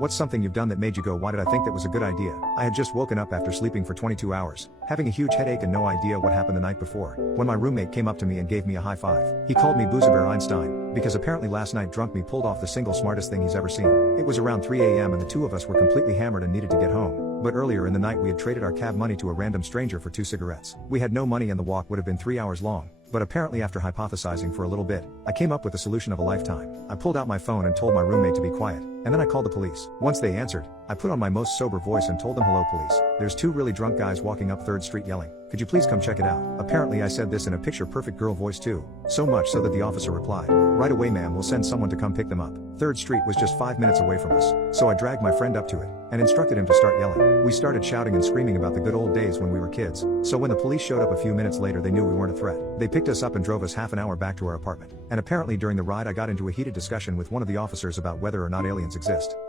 What's something you've done that made you go, why did I think that was a good idea? I had just woken up after sleeping for 22 hours, having a huge headache and no idea what happened the night before, when my roommate came up to me and gave me a high five. He called me Boozer Bear Einstein, because apparently last night drunk me pulled off the single smartest thing he's ever seen. It was around 3 a.m. and the two of us were completely hammered and needed to get home. But earlier in the night we had traded our cab money to a random stranger for 2 cigarettes. We had no money and the walk would have been 3 hours long. But apparently after hypothesizing for a little bit, I came up with the solution of a lifetime. I pulled out my phone and told my roommate to be quiet, and then I called the police. Once they answered, I put on my most sober voice and told them, "Hello police, there's 2 really drunk guys walking up 3rd Street yelling. Could you please come check it out?" Apparently I said this in a picture-perfect girl voice too, so much so that the officer replied, "Right away ma'am, we'll send someone to come pick them up." 3rd Street was just 5 minutes away from us, so I dragged my friend up to it, and instructed him to start yelling. We started shouting and screaming about the good old days when we were kids, so when the police showed up a few minutes later they knew we weren't a threat. They picked us up and drove us half an hour back to our apartment, and apparently during the ride I got into a heated discussion with one of the officers about whether or not aliens exist.